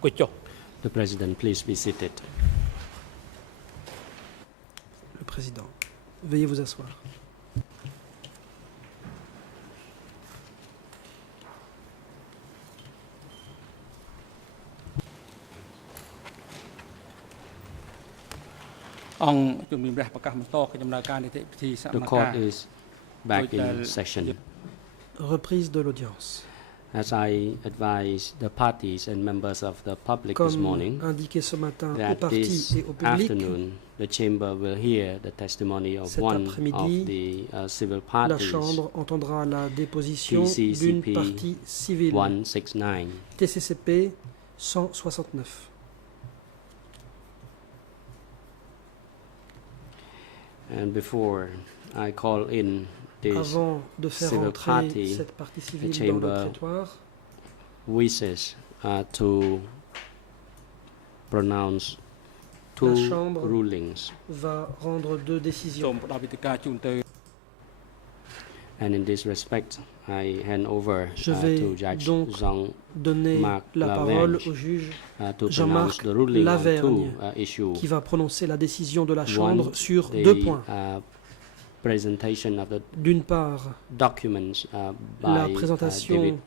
The President, please be seated. Le Président, veuillez vous asseoir. The court is back in session. Reprise de l'audience. As I advised the parties and members of the public this Comme morning, indiqué ce matin aux that partis this et au public, afternoon the Chamber will hear the testimony of cet one après-midi, of the civil la parties, Chambre entendra la déposition d'une TCCP partie civile, 169. TCCP 169. And before I call in this Avant de faire civil entrer party, cette partie the civile dans le Chamber prétoire, wishes to pronounce La two Chambre rulings. va rendre deux décisions. And in this respect, I hand over Je to vais Judge donc Jean donner Marc la Lavergne, parole au juge to Jean-Marc pronounce the ruling on Lavergne, two issues. qui va prononcer la décision de la Chambre One, sur the deux points. Presentation of the D'une part, documents la by présentation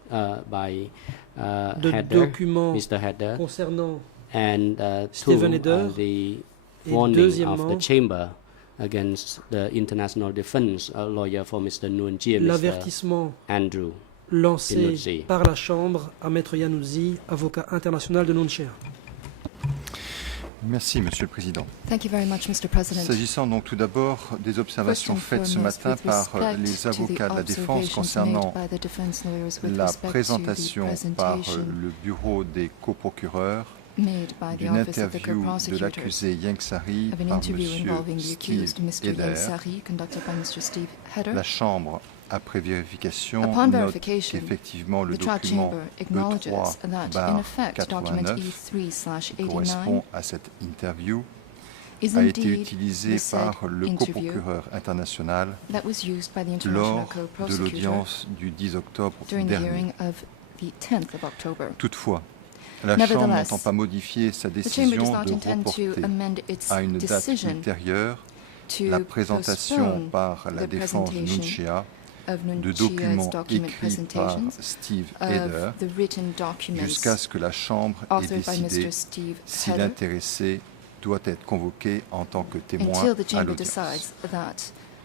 by de Heather, documents Mr. Heather, concernant and Stephen two, Heather, the et warning of the deuxièmement, Chamber against the international defense lawyer for Mr. Nunji, Mr. l'avertissement Andrew lancé Yanouzzi. par la Chambre à Maître Yanouzzi, avocat international de Nunchia. Merci, Monsieur le Président. Thank you very much, Mr. President. S'agissant donc tout d'abord des observations First and faites ce foremost, matin with par respect les to avocats the de la défense observations concernant made by the defense lawyers with la respect to the présentation par presentation le bureau des coprocureurs made by the d'une office of the interview de co-prosecutors l'accusé Yang Sari of an par interview Monsieur involving the Steve accused, Mr. Heder. Yansari, conducted by Mr. Steve Heder. La Chambre, après vérification, Upon note verification, qu'effectivement le the trial document chamber acknowledges that, in effect, document E3/89 qui correspond E3/89 à cette interview is a été indeed utilisé the said par le interview coprocureur international that was used by the international lors de co-prosecutor l'audience du 10 octobre during the dernier. hearing of the 10th of October. Toutefois, la Chambre Nevertheless, n'entend pas modifier sa The Chamber does décision not de intend to reporter amend its à une date decision ultérieure to la présentation postpone par la the défense presentation Nunchia of de Nunchia's documents document écrits par presentations Steve Heder of the written documents jusqu'à ce que la Chambre ait authored by décidé Mr. Steve si Heder l'intéressé doit être convoqué en tant que témoin until the à Chamber l'audience. decides that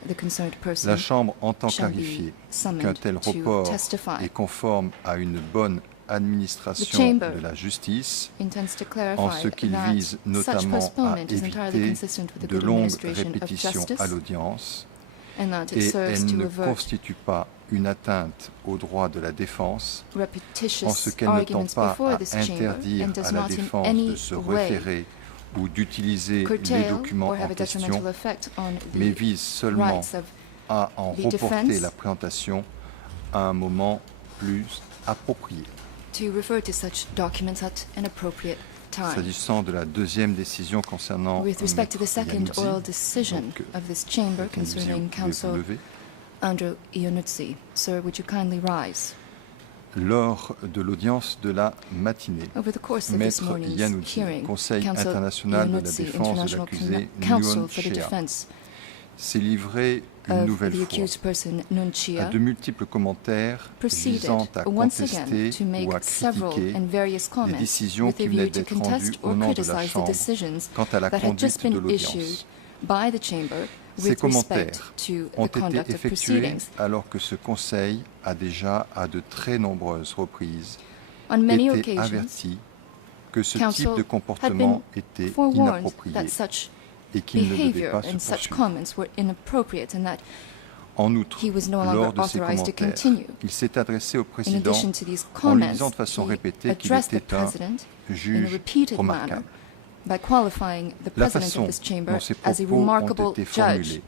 the concerned person La Chambre entend shall be clarifier summoned qu'un tel to report testify. est conforme à une bonne The administration Chamber de la justice intends to en clarify ce qu'il that vise such notamment à postponement is entirely éviter consistent with the de good longues administration of répétitions justice à l'audience and that it et serves elle to ne avert constitue pas une atteinte aux droits de la défense en ce repetitious qu'elle ne tend arguments pas before à this chamber interdire and does à la not in défense any de se way référer ou d'utiliser les curtail documents or have en a detrimental question, effect on mais the vise seulement rights of à en the reporter defense la présentation à un moment plus approprié. to refer to such documents at an appropriate time. S'agissant de la deuxième décision concernant With respect to the Maître second Yanouzzi, oral decision donc, of this chamber Maître Yanouzzi, concerning vous pouvez vous counsel lever. Andrew Iannuzzi. Sir, would you kindly rise? Lors de l'audience de la matinée, Over the course of this Maître morning's Yanouzzi, hearing, Conseil Counsel international de la Iannuzzi, défense de International l'accusé Counsel for the Nuon Chea, Defense s'est livré une of nouvelle the fois accused person à Nunchia de multiples commentaires proceeded visant à once again contester to make ou à several critiquer and various les comments décisions with qui a venaient view to d'être rendues contest au or nom de la criticize the Chambre decisions quant à la that had just conduite de been issued l'audience. by the chamber Ces with respect commentaires to ont the été conduct of effectués proceedings. alors que ce Conseil a déjà, à de très nombreuses reprises, On many été occasions, averti que ce type Counsel de had comportement been était forewarned inapproprié that such et qu'il ne devait behavior pas se and such poursuivre. comments were inappropriate and that En outre, he was no longer lors de ces authorized to commentaires, continue. il s'est adressé au In Président addition to these en lui comments, disant de façon he répétée qu'il addressed the était un President in a juge repeated manner remarquable. by qualifying the La President façon of this chamber dont ces as a propos ont remarkable été judge. formulés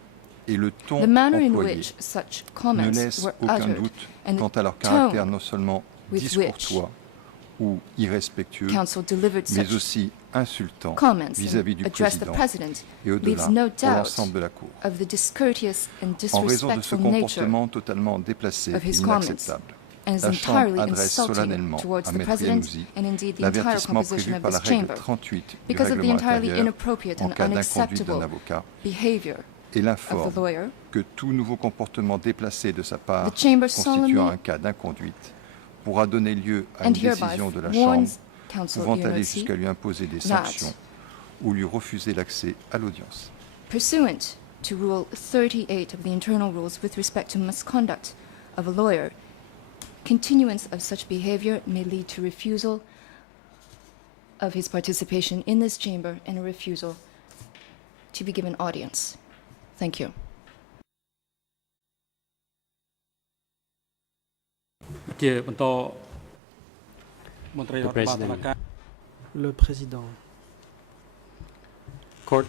et le ton The manner in employé which such ne comments laisse were aucun uttered doute and quant the à leur caractère tone non seulement with discourtois ou irrespectueux, counsel delivered mais such aussi insultant comments vis-à-vis and du addressed the Président President et au-delà leaves no pour doubt l'ensemble de la Cour. of the discourteous and En raison de ce disrespectful nature comportement totalement déplacé of et his comments. inacceptable, and is La Chambre entirely adresse insulting solennellement towards à the Maître President Yanouzzi and indeed the entire l'avertissement composition prévu of par la this règle chamber 38 du because of the règlement entirely intérieur inappropriate en and cas d'inconduite d'un unacceptable avocat behavior et of l'informe the lawyer. que tout nouveau comportement déplacé de sa part The chamber constituant solemnly un cas d'inconduite pourra donner lieu à une and hereby décision de la Chambre warns Counsel pouvant aller Yanouzzi jusqu'à lui imposer des that sanctions ou lui refuser l'accès à l'audience. pursuant to Rule 38 of the internal rules with respect to misconduct of a lawyer, continuance of such behavior may lead to refusal of his participation in this chamber and a refusal to be given audience. Thank you. The President. Le président. Court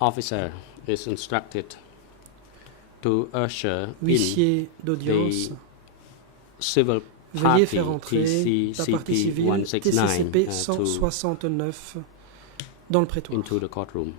officer is instructed to usher in Huissier d'audience, the civil veuillez party faire entrer la partie TCCP civile TCCP 169 169 dans le prétoire. into the courtroom.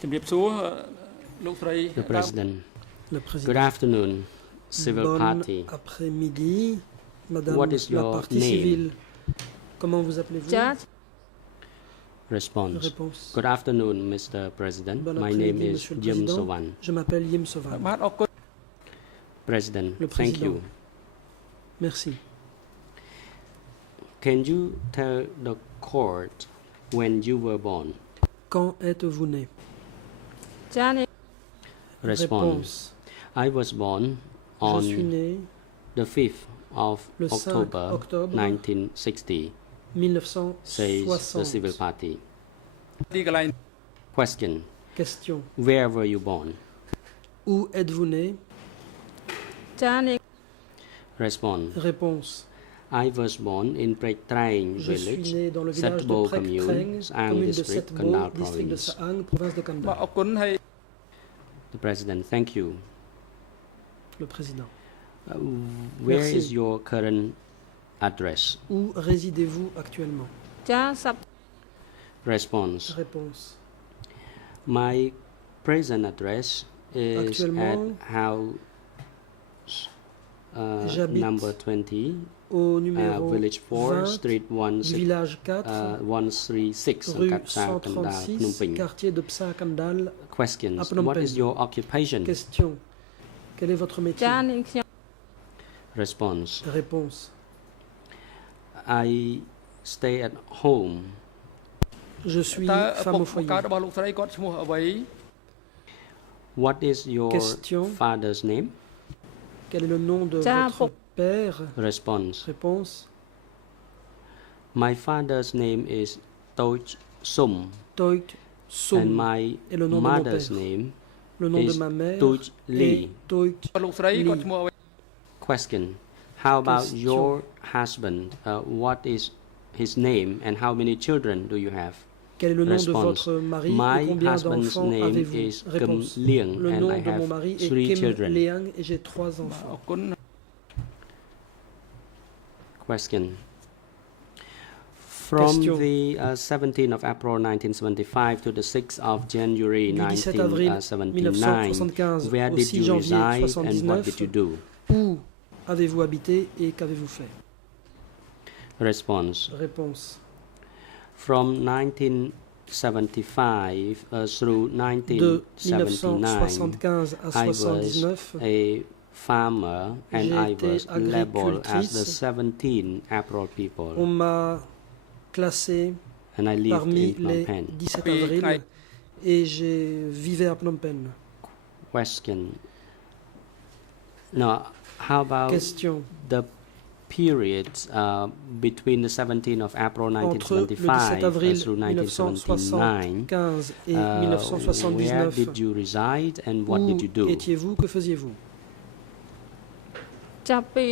The President. Le Good président. afternoon, civil Bon party. après-midi, Madame What is la your partie name? civile. Comment vous appelez-vous? Response. Réponse. Good afternoon, Mr. President. Bon My name après-midi, is Monsieur le Yim Président. Sawan. Je m'appelle Yim Sovan. President, Le thank Président. you. Merci. Can you tell the court when you were born? Quand êtes-vous né? Response. I was born Je suis on né the 5th of le 5 October octobre 1960, says the civil 1960. party. Question. Question. Where were you born? Où êtes-vous né? Response. Réponse. I was born in Prek Traing Je suis village, né dans le village de Setbo Prek commune, Treng, Saang commune de district, Setbo, Kandal district de province. Saang, province de Kandal. The President, thank you. Le président. Where Merci. is your current address? Où résidez-vous actuellement? Response. Réponse. My present address is at Actuellement, house j'habite number 20, au numéro village 4, 20 street du village 4, 136, rue Kat Sang, Kandal, Phnom 136, Penh. quartier de Psa Kandal. Questions. à Phnom What Penh. is your occupation? Question. Quel est votre métier? Response. Réponse. I stay at home. Je suis femme au foyer. What is your Question. father's name? Quel est le nom de votre père? Response. Réponse. My father's name is Toch Sum, Toit and Sum. my Et le nom de mon mother's père? name Le nom de is ma mère Toch est Lee. Toit Lee. Question. How about Question. your husband? What is his name and how many children do you have? Quel est le nom de Response. votre mari et My combien husband's d'enfants name avez-vous? is Kem Réponse. Liang Le and nom I de mon have mari est 3 Kim children. Leang et j'ai 3 enfants. Question. From Question. the 17th of April 1975 to the 6th of January Du 17 avril 1979, 1975 where au did 6 you janvier reside and what 79, did you do? où avez-vous habité et qu'avez-vous fait? Response. Réponse. From 1980 1975 through De 1979, 1975 à I was 79, a farmer and J'ai I été was labeled as the agricultrice. 17 April on people, m'a classé and I lived parmi in Phnom les Penh. 17 avril et j'ai vivais à Phnom Penh. Question. Now, how about Question. the period between the 17th of April Entre le 17 1975 avril through 1979? 1975 et Where 1979, did you reside and what où did you do? étiez-vous, que faisiez-vous? ចាប់ពី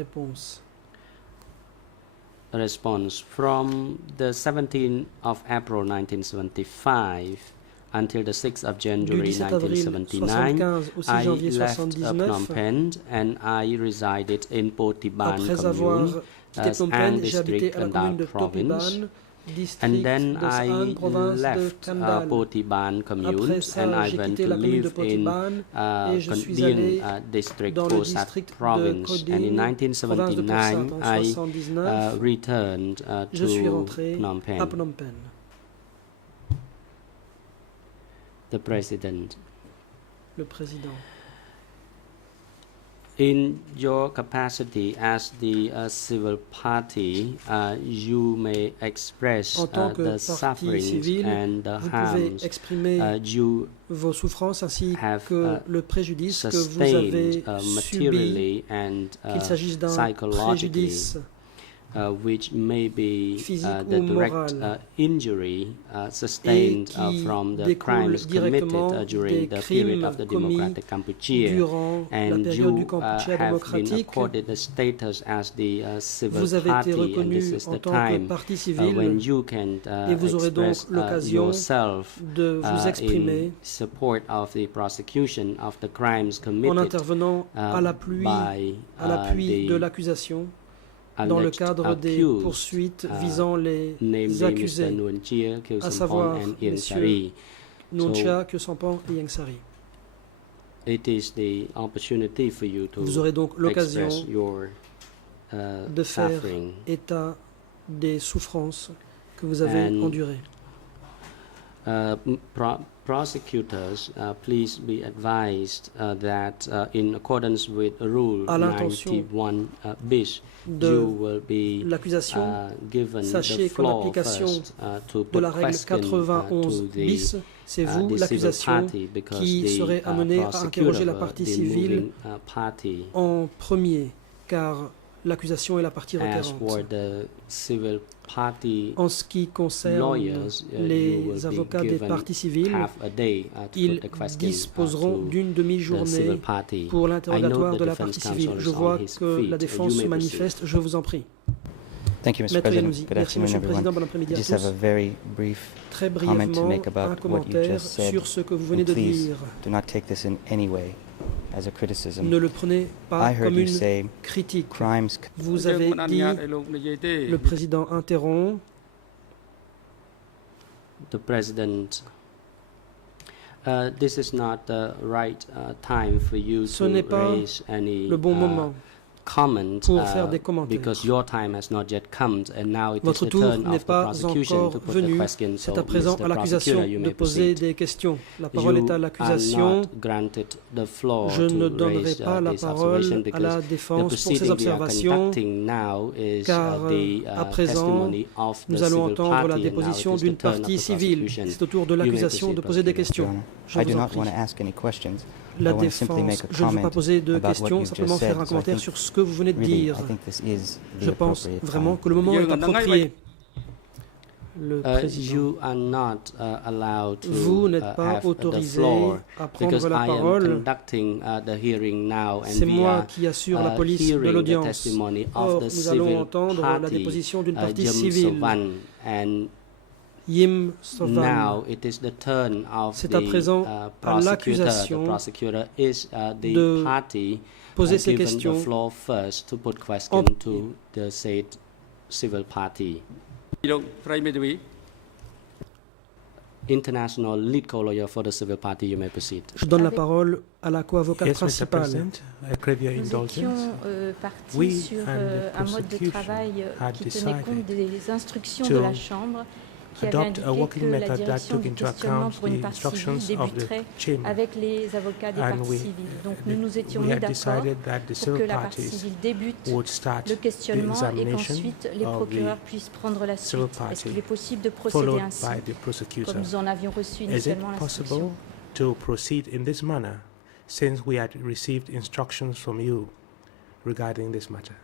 Réponse. Response. From the 17th of April 1975 until the 6th of Du January 17 avril 1979, 75 au 6 I janvier left Phnom 79, Penh and I resided in Potiban après avoir commune quitté as Phnom Penh, An j'ai habité district à la commune de Kandal province. Topiban, district And then de Saan, I province de left Kandal. Potiban Après commune ça, and I j'ai went quitté to la commune de live in Potiban et je suis allé Kodin district, dans le Posat district de province. And in Kodin, province de 1979, Posat. En I 79, returned je suis to rentré Phnom Penh. à Phnom Penh. The President. Le président. In your capacity as the civil party, you may express En tant que the parti sufferings civil, and the vous pouvez harms exprimer you vos souffrances ainsi have, que le préjudice que vous avez sustained subi, materially and qu'il s'agisse d'un psychologically, préjudice which may be physique the ou direct moral, injury et sustained qui from the découle crimes directement committed during des the period crimes of the commis Democratic Kampuchea. durant la And période du you Kampuchea have been démocratique. accorded the status as the civil Vous avez été party, and this reconnu is en the tant que time parti when civil you can et vous aurez donc express l'occasion yourself de vous exprimer in support of the prosecution of the crimes en committed intervenant à l'appui by de l'accusation the dans le alleged cadre des accused, poursuites visant les namely Mr. accusés, Nguyen Chia, Khieu à Samphan, savoir and Ieng messieurs Sary. Nunchia, Khieu Samphan et Ieng Sary. It is the opportunity for you to Vous aurez donc l'occasion express your de faire suffering. état des souffrances que vous avez And endurées. Prosecutors, please be advised that in accordance with Rule À l'intention 91 bis, de you will be l'accusation, given sachez the qu'en floor application first to de put la règle question 91 to the bis, c'est vous, the civil l'accusation, party, because qui the serait amenée à interroger la prosecutor, partie the civile moving party, en premier, car l'accusation est la partie as for requérante. the civil party En ce qui concerne lawyers, you will les be avocats des given parties civiles, half a day to ils put the question disposeront to d'une the civil demi-journée party. pour I l'interrogatoire know de the la defense partie civile. counsel Je is on vois his que feet. la You défense may se proceed. manifeste, je vous en prie. Thank you, Mr. Maître President. Yanouzi. Good Merci, afternoon, Monsieur le Président. everyone. Bon après-midi I à just have a tous. very brief Très comment to brièvement, make about un what you commentaire just said. sur ce que vous venez And de please dire. do not take this in any way as a criticism. Ne le prenez pas I heard comme you une say critique. crimes. Vous avez dit, le Président interrompt, The President, this is not the right time for you Ce to n'est pas raise any le bon moment comment pour faire des commentaires. because your time has not yet come and now it is Votre the tour turn n'est of the pas prosecution encore to put venu. the question. C'est So, à présent Mr. à l'accusation Prosecutor, you de may poser proceed. des questions. La parole est à You l'accusation. are not granted the floor Je ne to donnerai raise pas la this parole observation à la because the défense pour ces proceeding we are observations, conducting now is car the à présent, testimony of the nous allons civil entendre party la and now déposition it is the d'une turn of partie the civile. prosecution. C'est au tour de You may l'accusation proceed, de poser des Prosecutor. questions. Your Honor, Je I do vous en not prie. want to ask any questions. La I want to simply défense, make a je ne veux pas comment poser de about what questions, you've simplement just faire said. un So I commentaire think sur ce que vous venez de really, dire. I think this is Je the pense appropriate vraiment time. que le moment est approprié. Le Président, You are not allowed to vous n'êtes pas have the autorisé floor à because prendre la I am parole. conducting the hearing now and C'est we moi are qui assure la police de hearing the l'audience. testimony Or, of the nous allons civil entendre la party, déposition d'une partie Jim civile. Sovan, and Yim Sovan. now it is the turn of C'est the à présent à prosecutor. l'accusation The prosecutor is de the party poser ces given questions the floor first to put question to the said civil party. International lead co-lawyer for the civil party, you may proceed. Je donne la Avec- parole à la co-avocate Yes, Mr. principale. President, I crave your Nous indulgence. étions partis We sur and the un mode de prosecution travail had qui tenait compte decided des instructions to de la Chambre qui avait adopt a indiqué working que la method that direction took du into questionnement account pour une the partie instructions civile of the débuterait chamber. avec les avocats des And parties civiles. Donc nous nous étions we mis had d'accord decided that the pour que civil la partie parties civile débute would start le the questionnement et examination qu'ensuite les of procureurs the puissent prendre la civil suite. Est-ce party, qu'il est possible de procéder followed ainsi, by the prosecutor. comme nous en avions reçu Is it initialement possible l'instruction? to proceed in this manner since we had received instructions from you regarding this matter?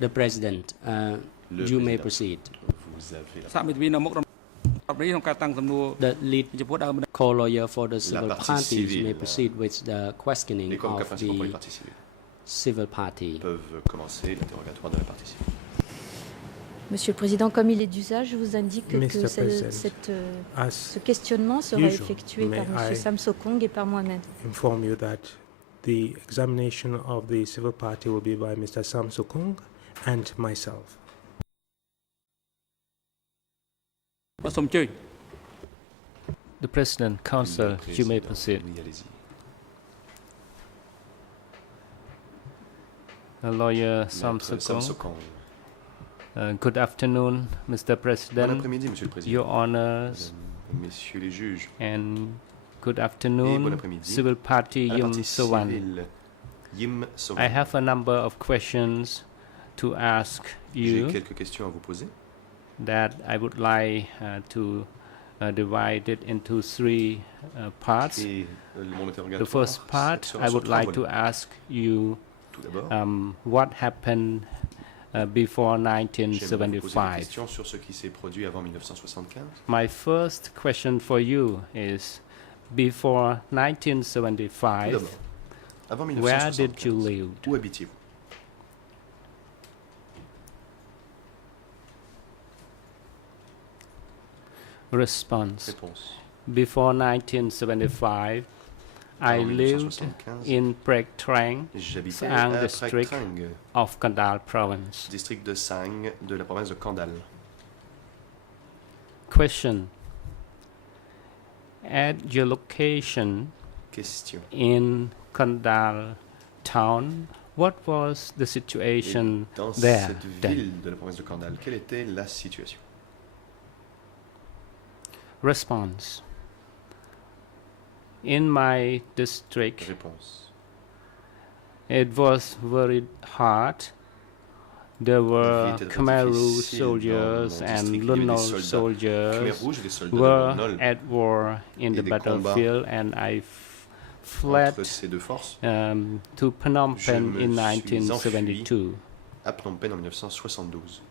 The President, you may proceed. The lead co-lawyer for the civil partie parties civile, may proceed with the questioning Les convocations of principaux pour les the parties civiles civil party. peuvent commencer l'interrogatoire de la partie civile. Monsieur le Président, comme il est d'usage, je vous indique Mr. que President, as ce questionnement sera usual, effectué may par M. I Sam Sokong et par moi-même. inform you that the examination of the civil party will be by Mr. Sam Sokong and myself. The President, Counsel, you may proceed. Oui, allez-y. Lawyer Sam Maître Sam Sokong. Sokong. Good afternoon, Mr. Bon President, après-midi, Monsieur le Président. Your Honors, Mesdames, Messieurs les juges. and good Et bon afternoon, après-midi. Civil Party À la Yum partie Sawan. civile, Yim Sowan. I have a number of questions to ask J'ai you quelques questions à vous poser. that I would like to divide it into three parts. Et mon The interrogatoire first part, sera I sur would trois like to volets. ask you Tout d'abord, what happened before j'aimerais vous poser une 1975. question sur ce qui s'est produit avant 1975. My first question for you is, before Tout 1975, d'abord, avant where did you 1975, live? où habitiez-vous? Response. Réponse. Before 1975, I Avant lived 1975, in Prek Trang j'habitais Sang à district Prang, of Kandal province. district de Sang de la province de Kandal. Question. At your location Question. in Kandal town, what was the Et situation dans there cette then? ville de la province de Kandal, quelle était la situation? Response. In my district, Réponse. it was very hard. There were était très Khmer Rouge difficile dans soldiers mon and district. Il y avait des Lunnol soldats Khmer soldiers Rouge et des soldats were de Nol. at war in et the des battlefield, and I fled Entre ces deux forces, to Phnom Je Penh me in suis 1972, à Phnom Penh en 1972.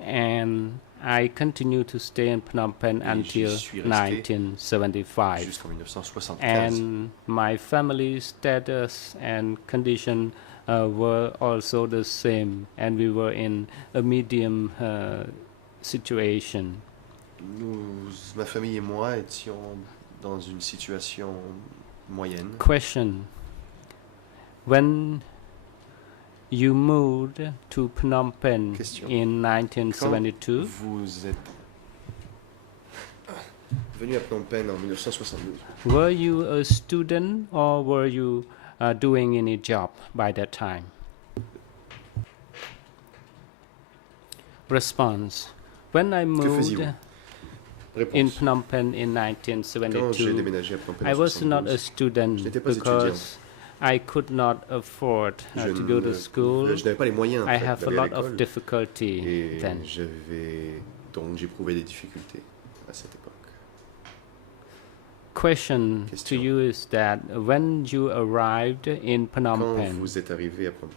and I continued to stay in Phnom Penh Et j'y until suis resté 1975. Jusqu'en 1975. And my family status and condition were also the same, and we were in a medium situation. Ma famille et moi étions dans une situation moyenne. Question. When you moved to Phnom Penh Question. in Quand 1972, vous êtes venu à Phnom Penh en 1972, were you a student or were you doing any job by that time? Response. When I que moved faisiez-vous? in Réponse. Phnom Penh in Quand j'ai 1972, déménagé à Phnom Penh I en was not a 1972, student Je n'étais pas because I could not afford je to go to school. je n'avais pas les moyens en I fait, have a d'aller à lot of l'école. difficulty Et then. donc j'éprouvais des difficultés à cette époque. Question to Question. you is that when you arrived in Phnom Quand Penh, vous êtes arrivé à Phnom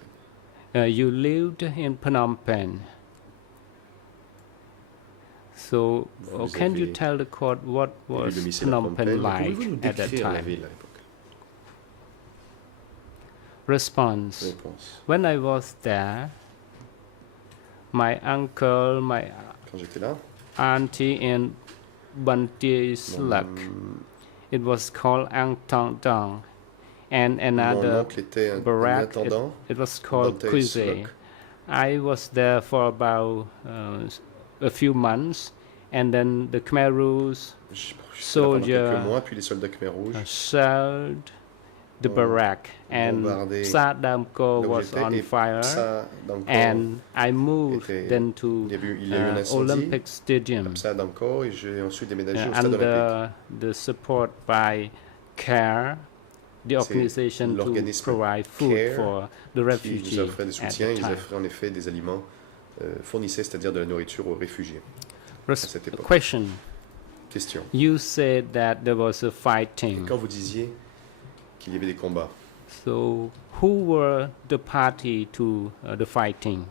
Penh, you lived in Phnom Penh. So, Vous can you avez tell the court what eu was domicile à Phnom Penh like Pouvez-vous nous at that décrire la time? ville à l'époque? Response. Réponse. When I was there, my uncle, my Quand j'étais là, auntie in Bantier mon, Sluk, it was called Ang Tong Dong, and mon another oncle était un barrack, intendant. it was called Bantier Cuise. Sluk. I was there for about a few months, and then the Khmer Rouge Je suis là pendant soldier quelques mois, puis les soldats Khmer Rouges shelled the ont barrack, and bombardé Sadamko là où was j'étais, on et fire, ça, dans le and I moved était- then to il y a eu un incendie Olympic Stadium à Damco, et j'ai ensuite déménagé au stade olympique. under the support by CARE, the C'est organization to l'organisme provide food CARE for the Qui refugees nous offrait des at soutiens, the ils time. offraient en effet des aliments, fournissaient, c'est-à-dire de la nourriture aux réfugiés. cette époque. Question. Question. You said that there was a Et fighting. quand vous disiez qu'il y avait des combats, So who were the party to the fighting?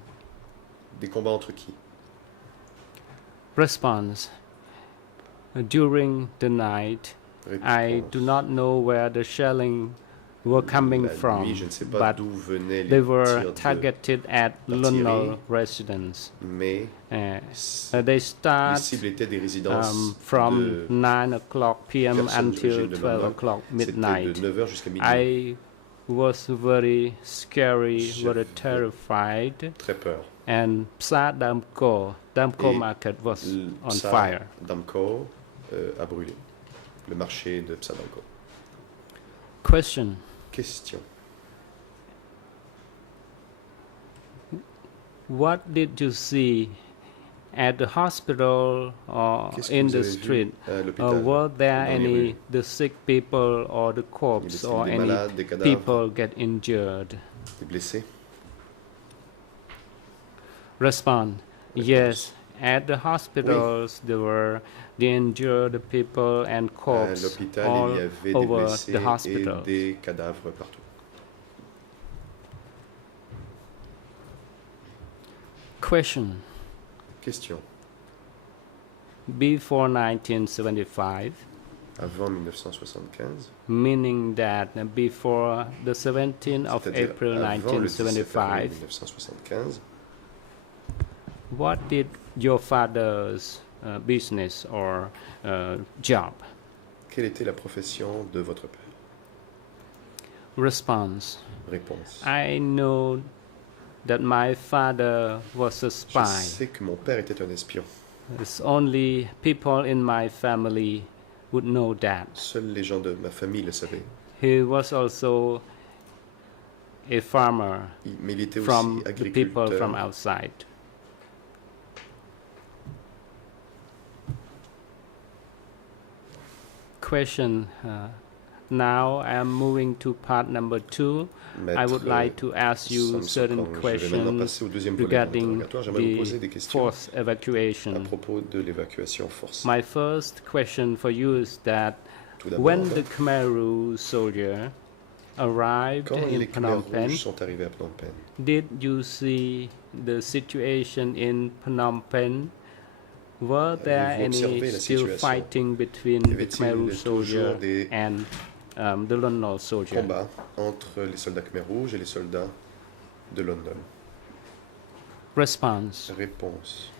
des combats entre qui? Response. During the night, I do not know where the shelling were coming La from, nuit, je ne sais pas but d'où venaient les they were tirs de targeted at l'artillerie, Lunnol residence. mais They les start cibles étaient des résidences from de 9 o'clock p.m. personnes until d'origine de 12 London. o'clock C'était midnight. de 9h jusqu'à minuit. I was very scary, J'avais very terrified, très peur. and Psa Damko Et market was on Psa fire. Damco a brûlé. Le marché de Psa Damco. Question. Question. What did you see at the hospital or Qu'est-ce que in vous the avez vu street? à l'hôpital? Were there dans les any rues? the sick people or the Il y corpse avait or des any malades, des cadavres, people get injured? des blessés. Respond. Yes. At the hospitals, there were the injured people and À corpse l'hôpital, all il y avait des over blessés the et hospital. des cadavres partout. Question. Question. Before 1975, Avant 1975, meaning that before the 17th of c'est-à-dire April avant le 17 avril 1975, 1975, what did your father's business or job? quelle était la profession de votre père? Response. Réponse. I know that my father was a Je spy. sais que mon père était un espion. It's only people in my family would know that. Seuls les gens de ma famille le savaient. He was also a farmer Mais il était from aussi the people from agriculteur. outside. Question. Now I am moving to part number 2. I would like to ask you certain Je vais maintenant questions passer au deuxième volet de regarding l'interrogatoire. J'aimerais vous poser the des questions forced à evacuation. propos de l'évacuation forcée. My first question for you is that Tout d'abord, when the Khmer Rouge soldier arrived quand in les Khmer Phnom Penh, Rouges sont arrivés à Phnom Penh, did you see the situation in Phnom Penh? Were there Avez-vous any observé la still situation? fighting between Y the Khmer avait-il Rouge soldier toujours des and the Lon Nol soldier? combat entre les soldats Khmer Rouges et les soldats de London? Response. Réponse.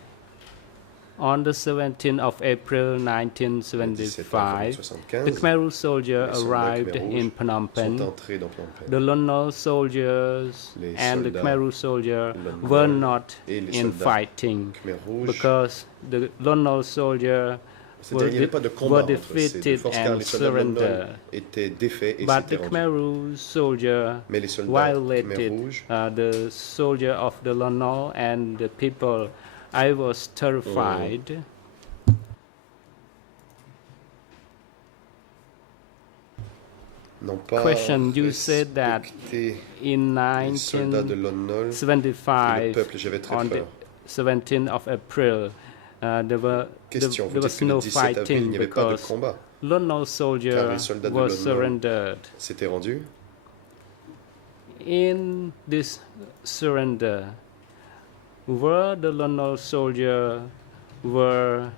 On the 17th of April Le 17 avril 1975, the 1975, Khmer Rouge soldier les soldats arrived Khmer Rouges in Phnom sont Penh. entrés dans Phnom Penh. The Lon Nol soldiers Les and the soldats Khmer Rouge soldier Lon were Nol not et les in soldats fighting Khmer Rouges, because the Lon Nol soldier c'est-à-dire il n'y avait pas de combat were entre ces deux defeated forces car and les soldats de London surrendered. étaient défaits et But the s'étaient Khmer rendus. Rouge soldier Mais les soldats Khmer violated Rouges the soldier of the Lon Nol and the people. I was terrified. n'ont pas Question, you said that respecté In les soldats de Lon Nol et le 1975, peuple. J'avais très on the peur. 17th of April, Question, vous there dites was que le no 17 avril, il fighting n'y avait pas de because combat. Lon Nol Car soldier les soldats de was Lon Nol surrendered. s'étaient rendus. In this surrender, were the Lon Nol soldier were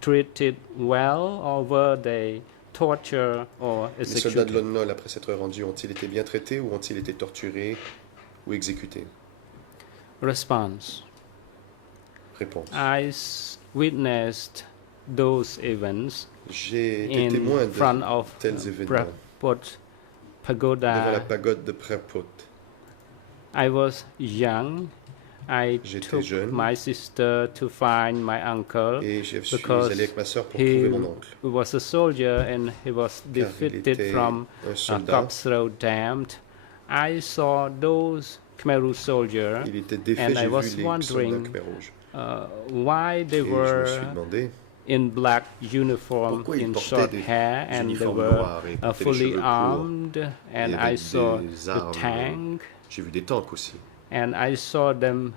treated well or were they tortured or Les soldats de executed? Lon Nol, après s'être rendus, ont-ils été bien traités ou ont-ils été torturés ou exécutés? Response. Réponse. Witnessed those events J'ai été in témoin front de of tels événements Praput devant la Pagoda. pagode de Praput. I was young. I J'étais took jeune. my sister to find my uncle. Et je suis Because allé avec ma sœur pour He trouver mon oncle. was a soldier and he was Car il defeated était from un soldat. Copsrow Dam. I saw those Khmer soldiers Il était défait, and I j'ai was vu les soldats wondering Khmer rouges. why they Et je me were suis demandé in black uniform, pourquoi ils in portaient short des hair, and they uniformes were noirs et portaient les fully cheveux courts. armed. And Et I avec saw des the armes. tank, J'ai vu des tanks aussi. and I saw them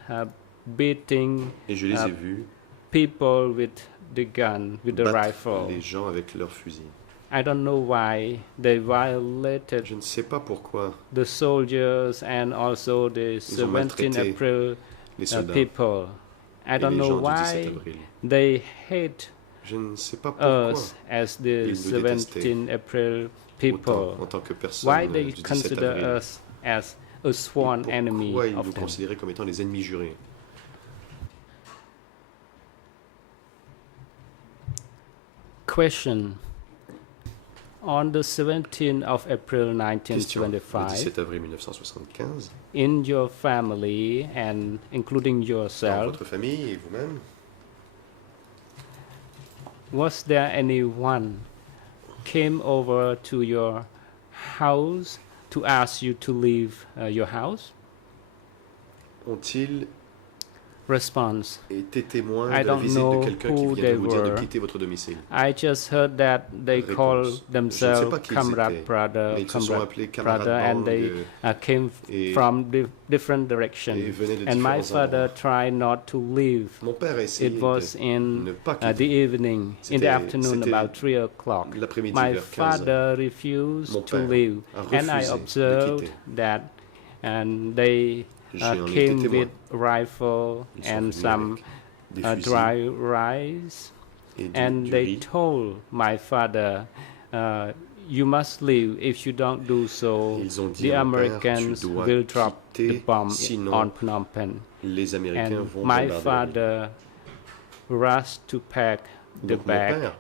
beating Et je les ai vus, people with the gun, with the battre rifle. les gens avec leurs fusils. I don't know why they violated Je ne sais pas pourquoi the soldiers and also the ils ont 17 maltraité April les soldats people. I et don't les know gens du 17 why avril. they hate Je ne sais pas pourquoi us as the ils nous détestaient 17 April autant people. en tant que personne Why du they 17 consider avril. us as a Et sworn enemy pourquoi ils of nous them. considéraient comme étant les ennemis jurés? Question. On the 17th of April Question. Le 1925, 17 avril 1975, in your family and including dans yourself, votre famille et vous-même, was there anyone came over to your house to ask you to leave your house? ont-ils Response. été témoins I de la don't visite know de quelqu'un qui who vient they de vous dire de were. quitter votre domicile? I just heard that they Réponse. call Je ne sais themselves pas qui ils Kamrat étaient, brother, mais ils se sont Kamrat appelés brother, camarades and they came et- from different et directions. venaient de And my différents father endroits. tried not to leave. Mon père a essayé It was de in ne pas the quitter evening, in the C'était- afternoon, c'était about 3 o'clock. l'après-midi My vers 15 heures. father refused Mon to père leave, a and I refusé de observed quitter. that, and they J'en ai été came témoin. with rifle Ils sont and venus some avec des fusils dry rice, et and du they riz. told my father, "You must leave. If you don't do so, Ils ont dit the à mon père, Americans tu dois will drop the quitter, bomb sinon on Phnom Penh." Les Américains And vont my bombarder la ville. father rushed to pack the Donc mon bag père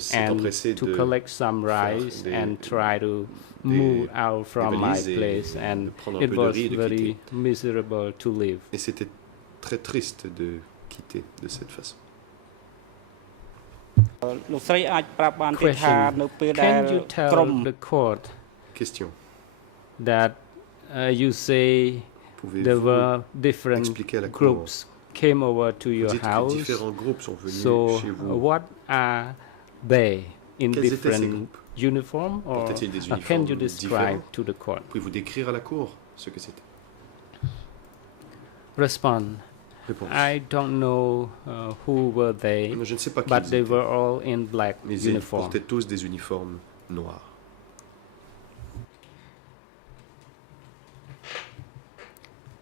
s'est and empressé to de collect some rice and try to move out from my valises et place, de and prendre un it peu de was riz et de very quitter. miserable to live. Et c'était très triste de quitter de cette façon. លោកស្រីអាចប្រាប់បានទេថា Question. នៅពេលដែល Can you ក្រុម tell the court Question. that you say there Pouvez-vous were different expliquer à la cour? groups came over to Vous your dites que house? différents groupes sont venus So chez vous. what are they in Quels étaient ces different groupes? uniform, or Portaient-ils des can you uniformes describe différents? to the court? Pouvez-vous décrire à la cour ce que c'était? Respond. Réponse. I don't know who were they, Je ne sais pas qui but ils they étaient, were all in black mais ils uniform. portaient tous des uniformes noirs.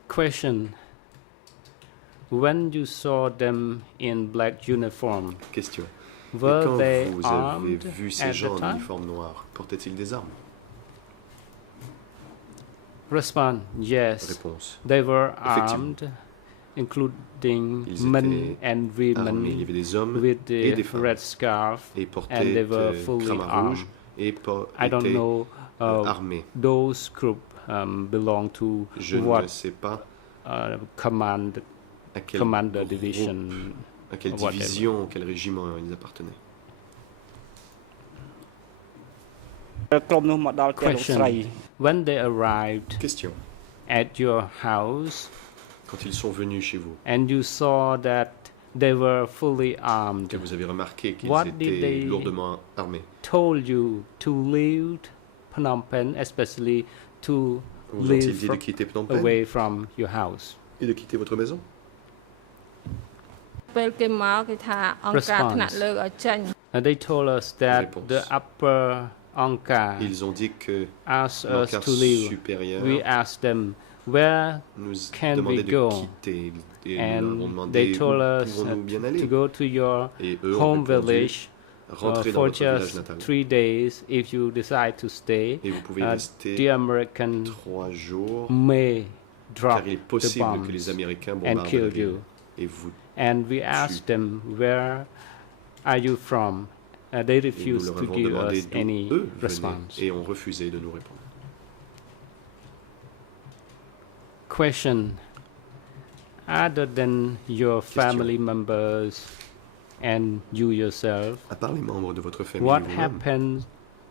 Question. When you saw them in black uniform, Question. Et were quand they vous avez armed vu ces at gens the en time? uniforme noir, portaient-ils des armes? Respond. Yes, Réponse. they were Effectivement. armed, including Ils men étaient and Armés. Il y women avait des hommes with et the des femmes. red scarf, Et and portaient they were fully cramas rouges armed. et I don't étaient know armés. those group belong to Je ne what sais pas à quel commander groupe, division. à quelle whatever. division, quel régiment ils appartenaient. ក្រុមនោះមកដល់ផ្ទះលោកស្រី Question. When they arrived Question. at your house Quand ils sont venus chez vous, and you saw that they were fully armed, que vous avez remarqué qu'ils What did étaient they- lourdement armés, told you to leave Phnom Penh, especially to vous ont-ils leave dit de quitter Phnom Penh away from your house? et de quitter votre maison? ពេលគេមកគេថាអង្គការ Response. ថ្នាក់លើឲ្យចេញ They told us that Réponse. the upper Angkar Ils ont dit que asked us l'encart to leave. supérieur We asked them, where nous can we demandait de go? quitter. Et nous leur avons And demandé they où told us pouvons-nous bien aller. to go to your Et eux ont home répondu, village Rentrez dans for votre village just natal. 3 days if you decide to stay. Et vous pouvez The rester American 3 jours, may drop car il est the possible que les bombs Américains and bombardent la kill ville you. et vous. And we asked them, where are you from? They Et nous refused leur to avons give demandé us d'où any eux response. venaient et ont refusé de nous répondre. Question. Other than your family members and you yourself, À part les membres de votre famille, what vous-même, happened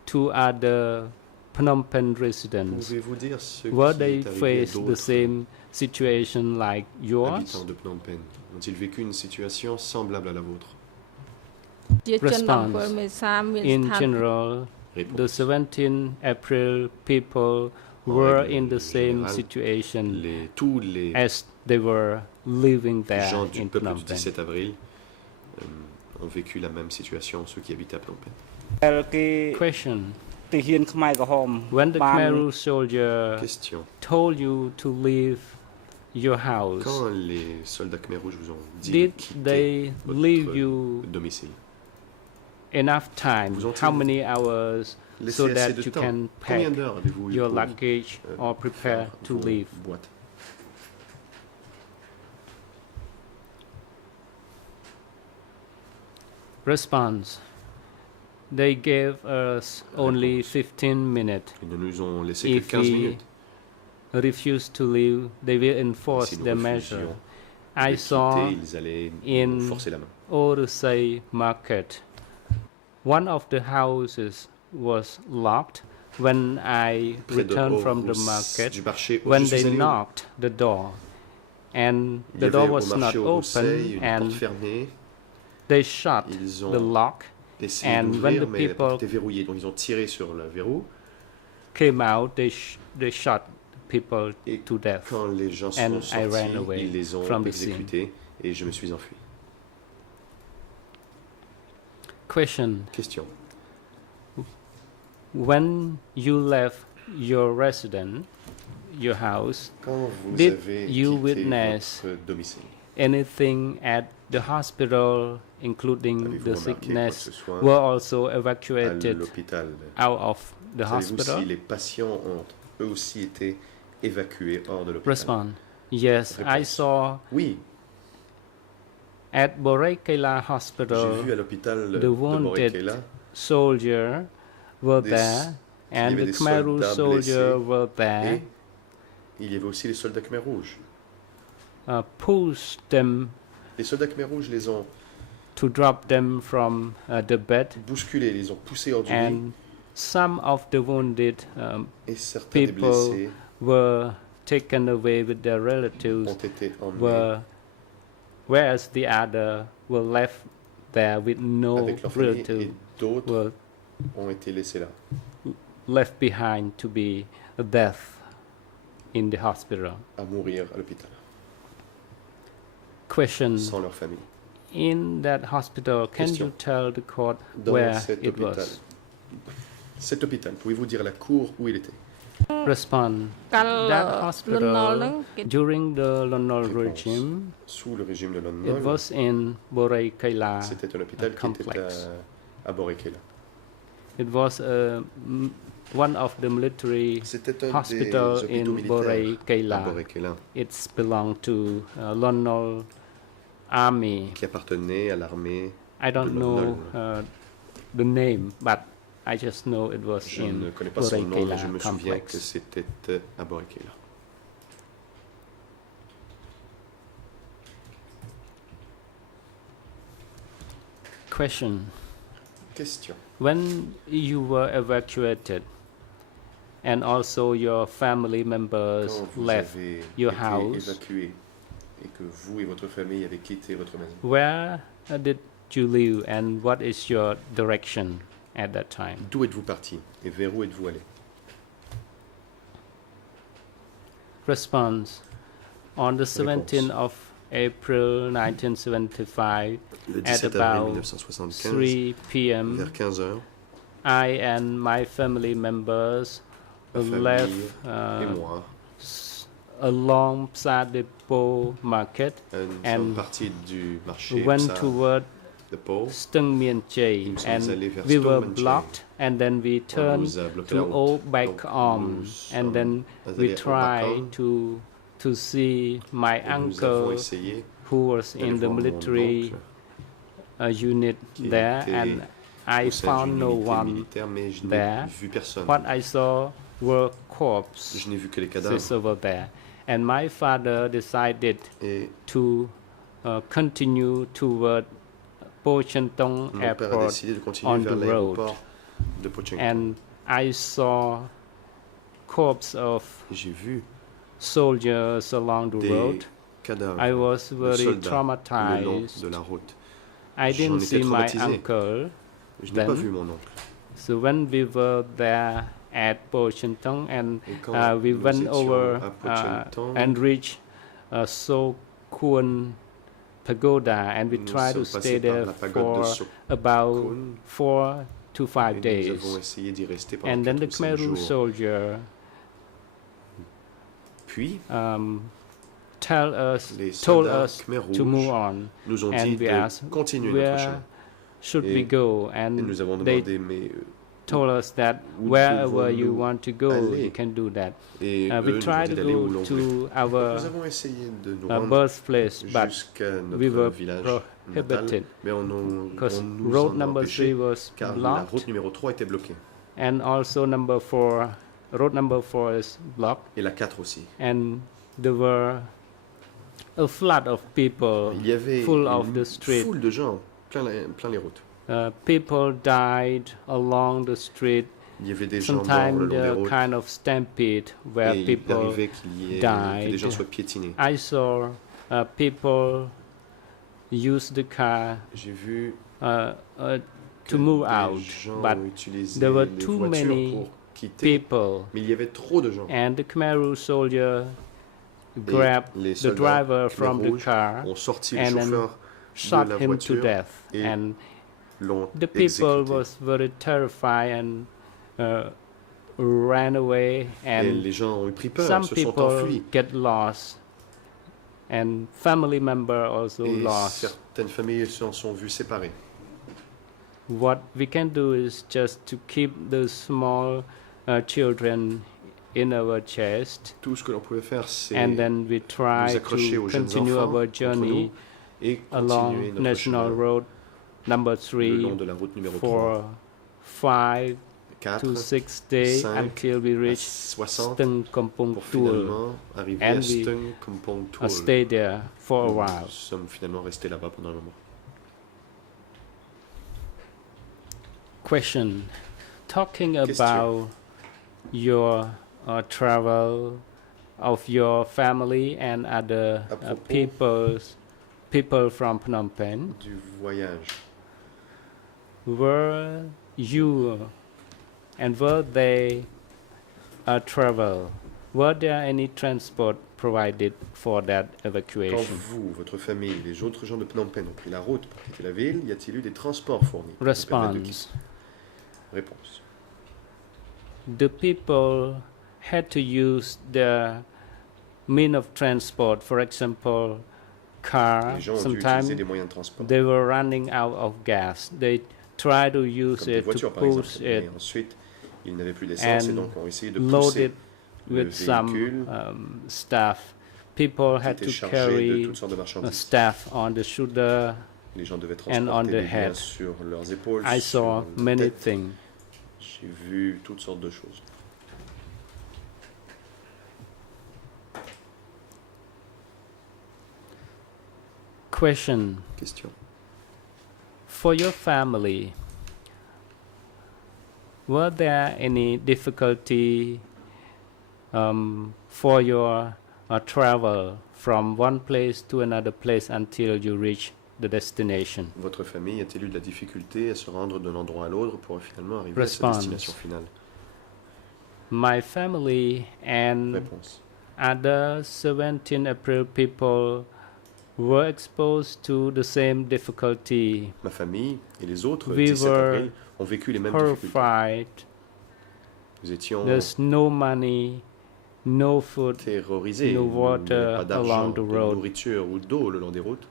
to other Phnom Penh residents? pouvez-vous dire ce Were qui they est arrivé à faced the d'autres same situation like yours? habitants de Phnom Penh? Ont-ils vécu une situation semblable à la vôtre? ជាជន Response. 17មេសាមាន In ស្ថាន general, the Réponse. 17 April people En were règle in the same générale, situation Tous les as they were living there gens du in peuple Phnom du Penh. 17 avril ont vécu la même situation, ceux qui habitent à Phnom Penh. ដែលគេ Question. ទាហានខ្មែរក្រហម When the បាន Khmer Rouge soldier Question. told you to leave your house, Quand les soldats Khmer Rouges vous ont dit did de quitter they votre leave you domicile, enough time? Vous ont-ils How many hours laissez so assez that de you temps? can Combien pack d'heures avez-vous eu your pour luggage or prepare faire to vos leave? boîtes? Response. They gave us only 15 minutes. Ils ne nous ont laissé If que 15 we minutes. refuse to leave, they will enforce Si nous their refusions measure. de I saw quitter, ils allaient in nous forcer la main. Orusai market, one of the houses was locked when I Près de returned from the Orus- market. du marché, When je suis they allé où? knocked the door, and Il y the door avait au was not marché au Roussel open, une and porte fermée. they shut Ils the ont lock, essayé and when d'ouvrir, the mais la porte people était verrouillée. Donc ils ont tiré sur le verrou. came out, they shot people Et to death. quand les gens And sont I ran sortis, away ils les ont from the scene. exécutés et je me suis enfui. Question. Question. When you left your residence, your house, Quand vous did avez you quitté witness votre domicile, anything at the hospital, including avez-vous the remarqué quoi que sickness, ce soit were also à evacuated l'hôpital? out of the Savez-vous hospital? si les patients ont eux aussi été évacués hors de l'hôpital? Respond. Yes, I Réponse. saw Oui, at Borei Keila j'ai Hospital vu à l'hôpital the de wounded Boré-Kéla soldier were Des- there, il y and avait the des Khmer Rouge soldats soldier blessés were there, et il y avait aussi les soldats Khmer Rouges. pushed them Les soldats Khmer Rouges les ont to drop them from the bed, bousculés, les ont poussés hors du lit and some of the wounded et certains des people blessés were taken away with their relatives, ont été emmenés whereas the other were left there with no avec leur famille et relative, d'autres were ont été laissés là, left behind to be a death in the hospital. à mourir à l'hôpital, Question. sans leur famille. In that hospital, can Question. you tell the court Dans where cet it hôpital, was? cet hôpital, pouvez-vous dire la cour où il était? Respond. កាល That លន់នល់ hospital ហ្នឹងគេ during the Lon Réponse. regime, Sous le régime de it Lon Nol, was in Borei Keila. c'était un hôpital qui complex. était à Boré-Kéla. It was one of the military C'était un hospital des in hôpitaux Borei militaires à Keila. Boré-Kéla It's belonged to Lon Nol army. qui appartenait à l'armée. I don't de know Lon the name, but I just know it was Je in ne connais pas son Borei nom, Keila mais je me souviens que complex. c'était à Boré-Kéla. Question. Question. When you were evacuated and also your family members Quand vous left avez your été house, évacué et que vous et votre famille avez quitté votre maison, where did you live and what is your direction at that time? d'où êtes-vous parti et vers où êtes-vous allé? Response. On the 17th of April 1975, Le at 17 avril about 1975, 3 p.m., vers 15 heures, I and my family members ma famille left et moi along Psa Depot Market nous sommes and partis du marché went Psa toward de Pau. Stung Mien Chai, Nous sommes allés and vers we were Stung Mien Chai. blocked, and then we On turned nous a bloqué to la route. Old Back Donc, Arm, nous and sommes then allés we au tried Bacon, to see my et nous avons uncle essayé who was d'aller in the voir mon military oncle, unit qui there, était and I au sein found d'une no unité one militaire, mais je n'ai there. vu personne. What I saw were corpses Je n'ai vu que les cadavres. over there, and my father decided Et to continue toward Po Chen Tong mon père a Airport, décidé de continuer on vers the l'aéroport de Pochenko. and I saw corpses of J'ai vu soldiers along the des road. cadavres I was de very soldats le long traumatized. de la route. I J'en didn't étais see my traumatisé. uncle. Je n'ai pas Then, vu mon oncle. So when we were there at Po Chen Tong, and Et quand we nous went étions over à Pochenton, and reached So Kwon Pagoda, and we nous tried to sommes stay passés par there la pagode de for about Sokun, 4 to 5 et days. nous avons essayé d'y rester pendant And then the 4 ou 5 Khmer Rouge jours. soldier Puis, told les us soldats Khmer to move Rouge on, nous ont and dit we asked de continuer notre where chemin. should we Et- go, Et and nous avons they demandé, mais told us that où wherever you devons-nous want to go, aller? you can do that. Et We eux nous ont tried dit to d'aller où go l'on voulait. to our Nous avons essayé de nous uh, rendre birthplace, but jusqu'à we notre were village natal, prohibited mais on nous because nous road en a number 3 empêché was car la blocked, route numéro 3 était bloquée. and also road number 4 is blocked, Et la 4 aussi. and there were a flood of people Il y avait full of une the street. foule de gens plein les routes. People died along the street. Il y avait des gens morts le Sometimes long des a routes. kind of stampede where Et il people arrivait qu'il y ait que des gens died. soient piétinés. I saw people use the car J'ai vu to que move des out, gens but ont utilisé there were les too voitures many pour quitter. people, Mais il y avait trop de gens. and the Khmer Rouge soldier grabbed les the soldats driver Khmer from the Rouge car ont sorti le and then chauffeur shot de la him to voiture death, et and l'ont the people exécuté. was very terrified and ran away, Et and les gens ont eu pris peur, some se sont people enfuis. get lost, and family member also Et lost. certaines familles s'en sont vues séparées. What we can do is just to keep the small children in our chest, Tout ce que l'on pouvait faire, c'est and then we try nous accrocher to aux jeunes continue enfants our entre journey nous et continuer along notre National chemin Road number le 3 long de la route numéro 3. for 5 4 to 6 days 5 until we à reach 60 Stung Kampong pour Tour, finalement arriver and à we Stung Kampong Tour. stay there for a Nous while. sommes finalement restés là-bas pendant un moment. Question. Talking Question. about your travel of your family and other À propos people from Phnom Penh, du voyage, were they travel? Were there any transport provided for that quand evacuation? vous, votre famille, les autres gens de Phnom Penh ont pris la route pour quitter la ville, y a-t-il eu des transports fournis pour vous permettre de quitter? Response. Réponse. The people had to use their mean of transport, for example, car. Les gens ont dû Sometimes utiliser des moyens de transport, they were running out of gas. They try to use comme des it to voitures par push exemple. it Mais ensuite, ils n'avaient plus d'essence et and donc ont essayé de load pousser it le with some véhicule stuff. People qui had était to chargé de carry toutes sortes de marchandises. stuff on the shoulder. Les gens devaient and on transporter the des biens head. sur leurs épaules, I sur saw la many tête. things. J'ai vu toutes sortes de choses. Question. Question. For your family, were there any difficulty for your travel from one place to another place until you reach the destination? Votre famille a-t-elle eu de la difficulté à se rendre d'un endroit à l'autre pour finalement arriver à Response. sa destination finale? My family and Réponse. other 17 April people were exposed to the same difficulty. Ma famille et les autres We 17 were avril ont vécu les mêmes difficultés. Horrified. Nous étions There's no money, no food, terrorisés. no Il n'y water avait pas d'argent, along the de road. nourriture ou d'eau le long des routes.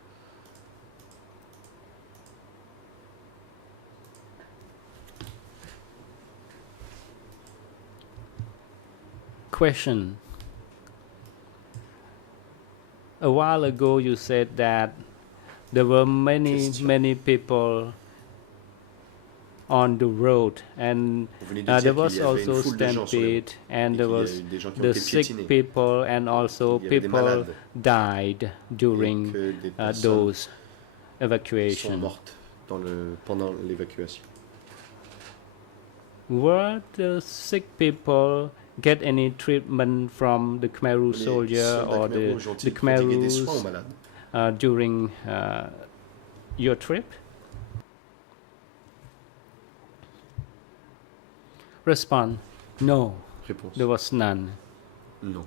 Question. A while ago you said that there were many people on the road, and Vous venez de there dire was qu'il y avait une also foule de gens sur les stampede, routes and et there qu'il y a was eu des gens qui ont the été sick piétinés. people, and also Il y avait des people malades died during et que des personnes those sont evacuations. mortes pendant l'évacuation. Were the sick people get any treatment from the Khmer Rouge Les soldier soldats or Khmer the Rouge ont-ils Khmer prodigué des soins aux Rouge malades during your trip? Response: No, Réponse. there was none. Non.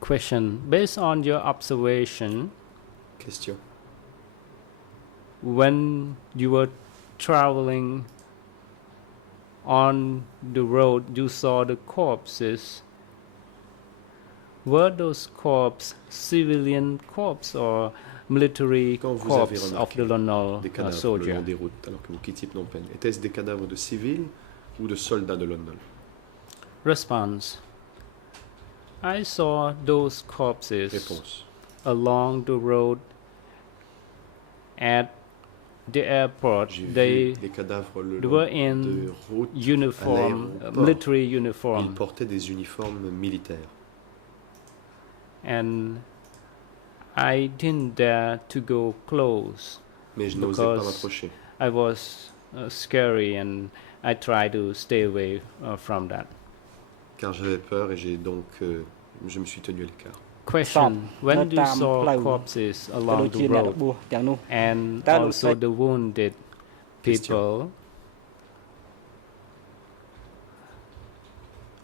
Question: based on your observation, Question. when you were traveling on the road, you saw the corpses. Were those corpses civilian corpses or military Quand vous avez corpses of remarqué the Lon des cadavres le soldier? long des routes alors que vous quittiez Phnom Penh, étaient-ce des cadavres de civils ou de soldats de London? Response: I saw those corpses Réponse. along the road at the airport. J'ai vu They des cadavres le were long in de route uniform, à l'aéroport. military Ils uniform, portaient des uniformes militaires. and I didn't dare to go close. Mais je n'osais pas Because m'approcher. I was scary, and I tried to stay away from that. Car j'avais peur et je me suis tenu à l'écart. Question: when you តាម saw ផ្លូវ corpses ក៏ along ដូចជា the អ្នក road របួសទាំងនោះ and That was also like- the wounded people,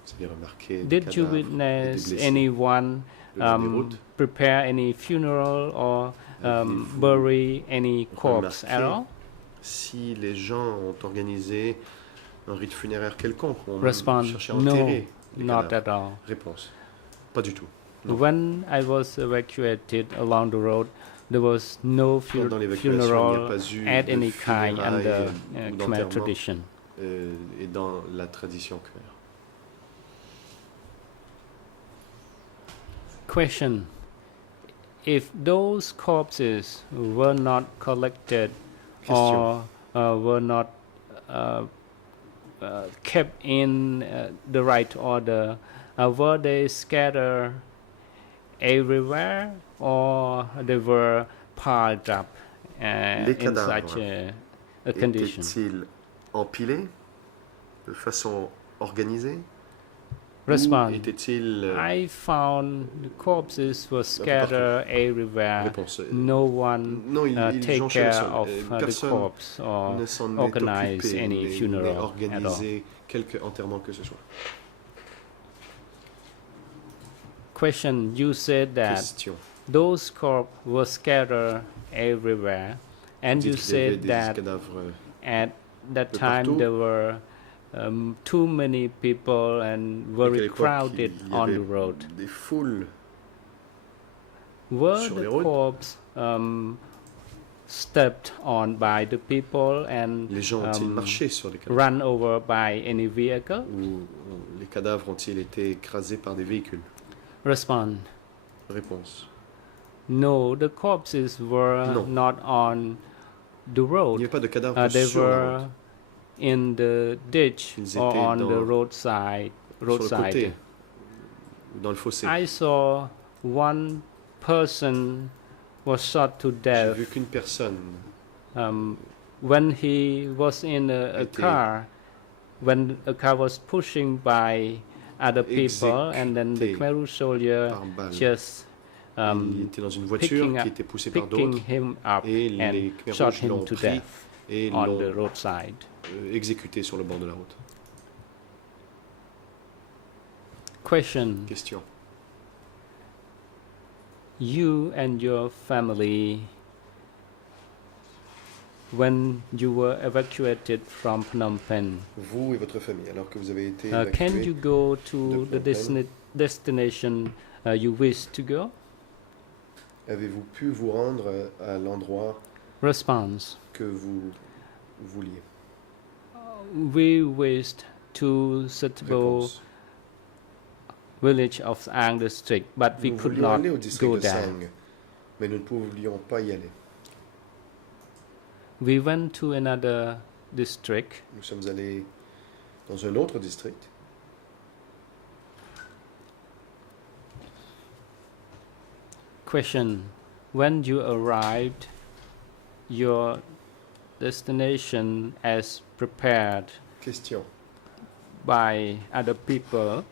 Vous avez remarqué des did you cadavres et des witness blessés anyone le long des routes? prepare any funeral or Avez-vous bury any corpse at remarqué all? Si les gens ont organisé un rite funéraire quelconque, ont Response: cherché à no, enterrer les not cadavres. at all. Réponse. Pas du tout. Non. When I was evacuated along the road, there was no Pendant l'évacuation, il n'y a funeral pas eu at de any kind funérailles under ou Khmer d'enterrement, tradition. Et dans la tradition khmer. Question: if those corpses were not collected Question. or were not kept in the right order, were they scattered everywhere or they were piled up Les in cadavres such a condition? Étaient-ils empilés de façon organisée? Response: Ou étaient-ils... I found the corpses were peu scattered everywhere. Réponse. No one Non, ils take jonchaient le care sol. of the Personne corpse or ne s'en est organize occupé, any mais funeral at all. organisé quelque enterrement que ce soit. Question: you said that Question. those corpses were scattered everywhere, and you Dites qu'il y avait said des that cadavres at that de time partout. there were too many people and et qu'à very l'époque, crowded il y on avait the road. des foules. Were sur the les routes. corpses stepped on by the people and Les gens ont-ils marché sur les cadavres? run over by any vehicle? Ou les cadavres ont-ils été écrasés par des véhicules? Respond: Réponse. no, the corpses were Non. not on the Il n'y road. avait pas de cadavres They sur la were route. in the ditch Ils or étaient on the dans- roadside. Sur le côté, Roadside. ou dans le fossé. I saw one person was shot to J'ai death vu qu'une personne when he was in a été car, when a car was pushing by other people, and then the exécuté Khmer Rouge soldier par balle. just il était dans une voiture picking qui up- était poussée par picking d'autres him up et les and Khmer shot Rouges him l'ont to pris death et on l'ont the roadside. exécuté sur le bord de la route. Question: Question. you and your family, when you were evacuated from Phnom Penh, Vous et votre famille, alors que vous avez été can évacués, you go to de the Phnom Penh. destination you wish to go? avez-vous pu vous rendre à l'endroit Response: que vous vouliez? We wished to suitable Réponse. village of Saang district, but we Nous could voulions not aller au district go de there. Sang, mais nous ne pouvions pas y aller. We went to another district. Nous sommes allés dans un autre district. Question: when you arrived your destination as prepared Question. by other people,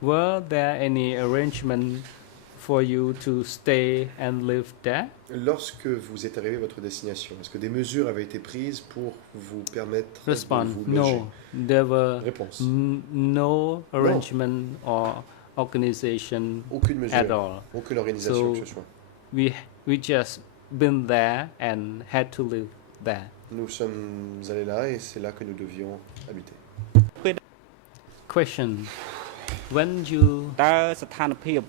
were there any arrangement for you to stay and live there? Lorsque vous êtes arrivé à votre destination, est-ce que des mesures avaient été prises pour vous permettre Respond: de vous loger? no, there were Réponse. no arrangement or organization Aucune at mesure, all. aucune organisation So- que ce soit. We just been there and had to live there. Nous sommes allés là et c'est là que nous devions habiter. Question: when you តើស្ថានភាព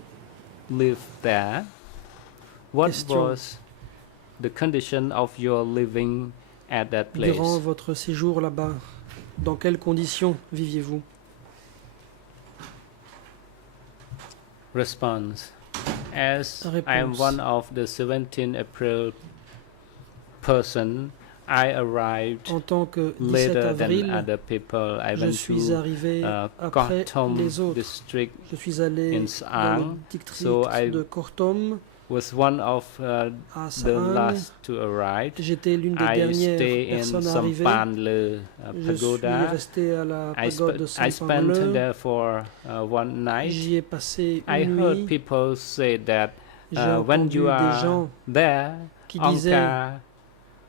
lived there, what Question. was the condition of your living at that place? Durant votre séjour là-bas, dans quelles conditions viviez-vous? Response: as I am Réponse. one of the 17 April person, I arrived En tant que 17 later than avril, other people. I je went suis to arrivé après Kortom les autres. district, Je suis allé in dans le Saang, district so I de Kortom was one of à the Saang. last to arrive. J'étais l'une des I dernières stay in personnes à arriver. Sampanle Je suis pagoda. resté à la I, pagode de I spent Sampanle. there for one night. J'y ai passé I une heard nuit. people say that J'ai when entendu you des are gens there, qui disaient Angkar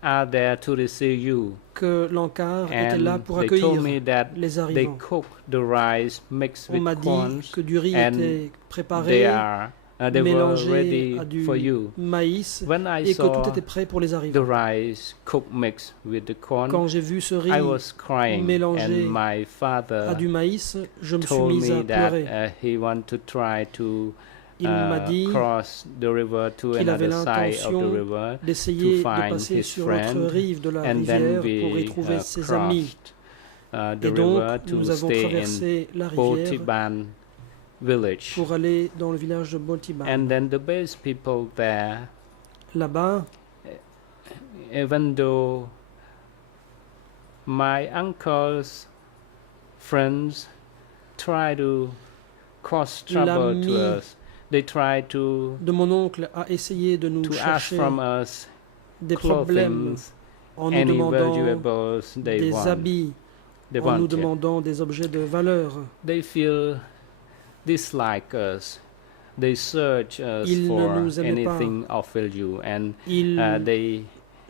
are there to receive you. que l'Ankar était là And pour they told accueillir me that les they arrivants. cook the rice mixed On with m'a dit corn, que du riz and était they préparé, they were mélangé ready à du for you. maïs, When I et que saw tout était prêt pour les the arrivants. rice cooked mixed with the corn, Quand j'ai vu ce riz I was crying, mélangé and my à father du maïs, je me suis told mise à me that pleurer. he want to try to Il m'a dit cross the river to qu'il avait another side of the l'intention river d'essayer de find passer his sur l'autre friend, rive de la and then rivière we pour y trouver ses amis. crossed the Et donc, river to nous avons stay in traversé la rivière Botiban village. pour aller dans le village de Boltiban. And then the best people there, Là-bas, even though my uncle's friends try to cause trouble to L'ami us, they try to de mon oncle a essayé de nous ask chercher from us des problèmes clothing, en nous any demandant valuables they des want. habits, They en nous wanted. demandant des objets de valeur. They feel dislike us. They search us Ils ne for nous aimaient pas. anything of value, and Ils they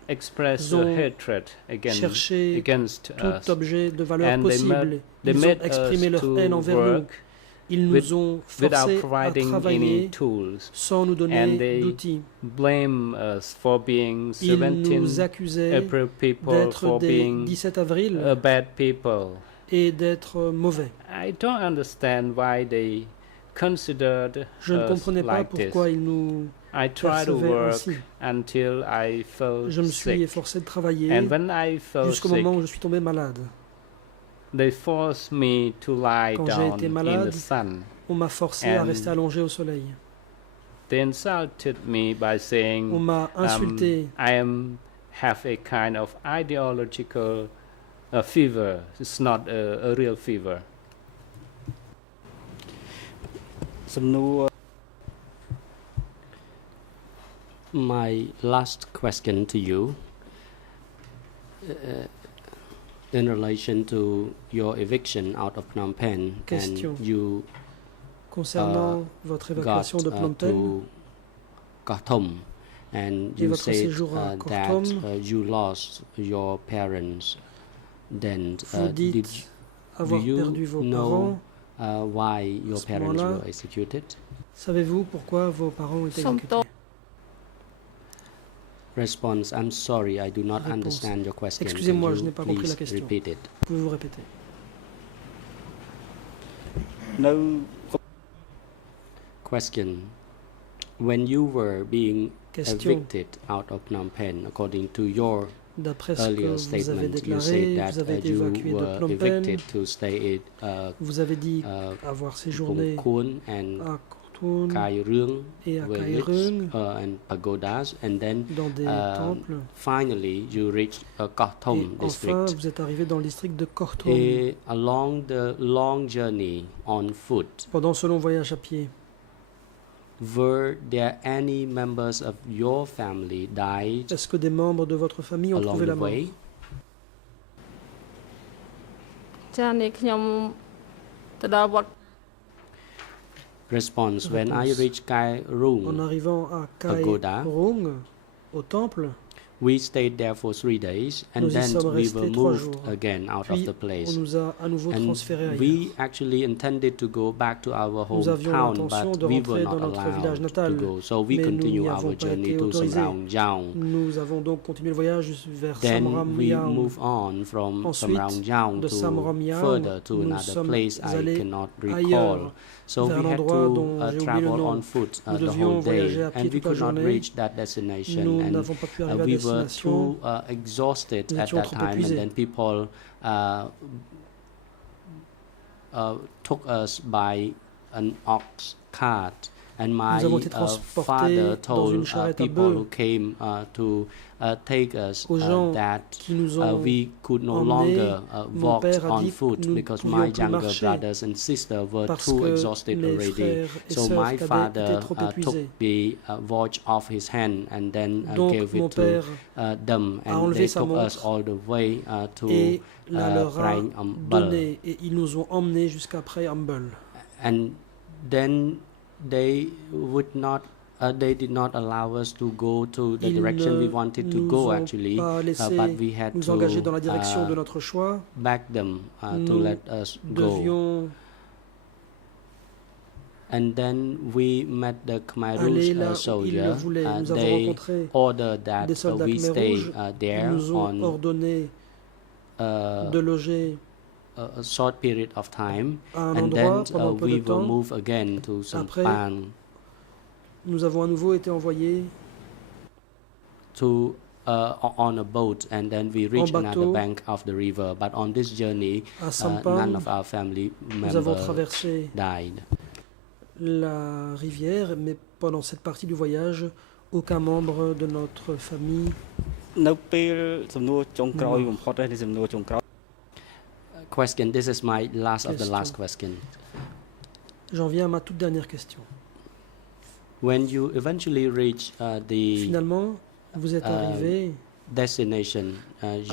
express a ont hatred cherché against tout us. objet de valeur And they possible. They Ils ont made exprimé us leur to haine envers nous. work Ils nous ont without forcés à providing any travailler tools, sans nous and donner they d'outils. blame us for being Ils 17 nous accusaient April people d'être for des being 17 avril bad people. et d'être mauvais. I don't understand why they considered Je ne us comprenais pas like this. pourquoi ils nous I tried to percevaient work ainsi. until I felt Je me suis sick, efforcé de travailler and when I felt jusqu'au sick, moment où je suis tombé malade. they forced me to lie Quand j'ai down été in malade, the sun. On m'a forcé à And rester allongé au soleil. They insulted me by saying On m'a insulté. I have a kind of ideological fever. It's not a real fever. សំណួរ My last question to you, in relation to your eviction out of Phnom Penh, Question. and you Concernant votre évacuation de Phnom Penh to Kortom, and et you votre said séjour à that Kortom, you lost your parents. Then vous dites avoir do you perdu vos know parents. why your ce parents moment-là, were executed? Savez-vous pourquoi vos parents ont été exécutés? Response: I'm sorry, I do not Réponse. understand your question. Excusez-moi, Can je you n'ai pas compris la please question. repeat it? Pouvez-vous répéter? នៅ Question: When you were being Question. evicted out of Phnom Penh, according to your D'après ce que earlier vous avez statement, you déclaré, said that vous avez été you évacué de were Phnom Penh. evicted to stay Vous avez dit at avoir Bung séjourné Khun and à Korthoun Kai Rung et à villages Kairung and pagodas, and then dans des temples. finally you reached Et Kohtom enfin, district. vous êtes arrivé dans le district de Korthoum. Along the long journey on foot, Pendant ce long voyage à pied, were there any members of your family died est-ce que des membres de votre famille ont along trouvé the la mort? way? ចានេះខ្ញុំទៅដល់វត្ត Response: When I Réponse. reached Kai Rung, En arrivant à Pagoda. Kairung, au temple, we stayed there for 3 days, and Nous y then sommes we restés were 3 moved jours. again out of puis the place. on nous a à nouveau And transférés ailleurs. we actually intended to go back to our Nous avions hometown, l'intention but de we were rentrer not dans notre village allowed natal, to go. So we mais nous continue n'y our avons pas journey été to autorisés. Samraung Jaung. Nous avons donc continué le voyage vers Then Samram we Yaung. move on from Ensuite, Samraung Jaung de to Samram Yaung, further to nous another sommes place I allés cannot recall. ailleurs, So vers we un had endroit to dont j'ai oublié le travel nom. on foot Nous the devions whole voyager day, à pied and we toute la could not journée. reach that destination. Nous And n'avons pas pu arriver à we were destination. too exhausted Nous at étions that trop time, and épuisés. then people took us by an ox cart. And my Nous avons été transportés father dans told une charrette à people bœufs. who came to take us Aux gens that qui nous ont we could no emmenés. longer Mon walk père a on dit que foot nous because pouvions my plus younger marcher brothers and sisters were parce too que exhausted mes already. frères et So sœurs my cadets father étaient trop took épuisés. the watch off his hand and then Donc gave mon it to père them, a and enlevé they sa took us montre all the way to et la leur a Prang Ambal. donné et ils nous ont emmenés jusqu'à Prang Ambal. And then they would not. They did not allow us to go to the Ils direction ne we wanted to nous go ont actually, pas laissé but we had nous to engager dans la direction de notre choix. back them to Nous let us go. devions And then we met the Khmer aller Rouge là où ils le soldier. voulaient. Nous avons They rencontré ordered that des soldats we Khmer stay Rouge. there Ils nous ont on ordonné uh, de loger a short period of time, à un and endroit then pendant peu we de will temps. move again to Après, Sampan Nous avons à nouveau été envoyés to on a boat, and then we reached another bateau. bank of the river. But on this journey, à Sampan. none of our family Nous avons members traversé died. la rivière, mais pendant cette partie du voyage, aucun membre de notre famille. នៅពេលសំណួរចុងក្រោយបំផុតនេះសំណួរចុងក្រោយ Question. This is my last of the Question. last question. J'en viens à ma toute dernière question. When you eventually reach the Finalement, vous êtes arrivé destination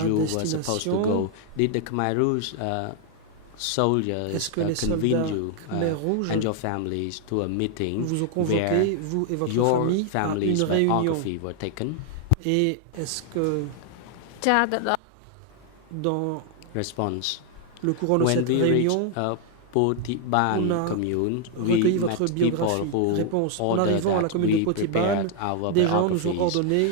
you were supposed to go, did the Khmer Rouge soldiers est-ce que les convene soldats you Khmer Rouge and your families to a meeting vous ont where convoqué, vous et votre your famille, à families' une réunion? biography were taken? Et est-ce que ចាទៅដល់ dans Response. le courant de When cette we réunion, reached Potiban on a commune, we recueilli met votre people biographie. who Réponse. En ordered arrivant à la that commune de we Potiban, prepared our des gens nous ont biographies. ordonné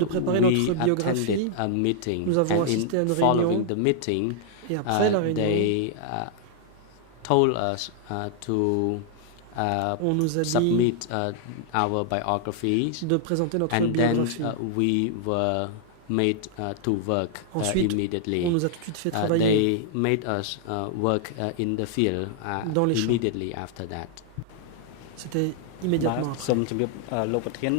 de préparer We notre biographie. attended a meeting, Nous avons and assisté à une in following réunion. the meeting, Et après la réunion, they told us to on nous a dit submit our biographies, de présenter notre and then biographie. we were made to work Ensuite, immediately. on nous a tout de suite fait travailler. They made us work in the field Dans les champs. immediately after that. C'était បាទ immédiatement សូមជម្រាបលោកប្រធាន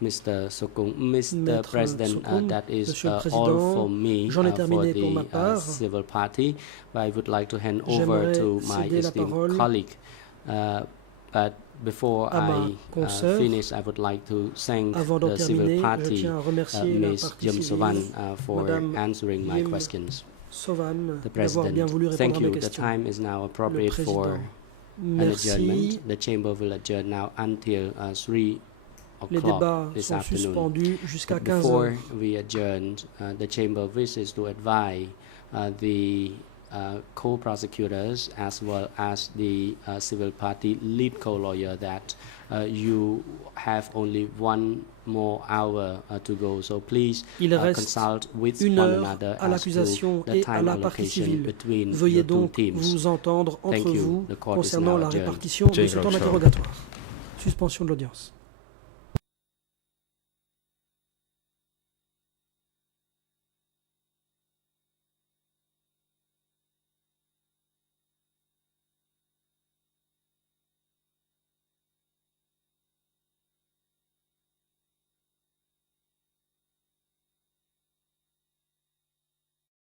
Mr. Sokung, Mr. Maître President, Sokung, that is Monsieur le all Président, for me j'en ai for terminé pour ma the part. civil party. But I would like to hand over J'aimerais to my céder la esteemed parole colleague. But before à ma I consoeur. finish, I would like to thank Avant d'en the civil terminer, je party, tiens à remercier la Ms. partie Jim Sovan, civile, for Madame answering my Jim questions. Sovan, The d'avoir bien voulu President, répondre thank à mes you. The questions. time is now Le appropriate for Président, an adjournment. merci. The chamber will adjourn now until 3 Les o'clock débats this sont afternoon. suspendus jusqu'à But 15 before heures. we adjourn, the chamber wishes to advise the co-prosecutors as well as the civil party lead co-lawyer that you have only 1 more hour to go. So please Il reste consult with une one heure another à as l'accusation to the et à time la partie allocation civile. between Veuillez the two donc teams. vous entendre Thank entre you. vous The court is concernant now la adjourned. répartition de ce temps d'interrogatoire. Suspension de l'audience.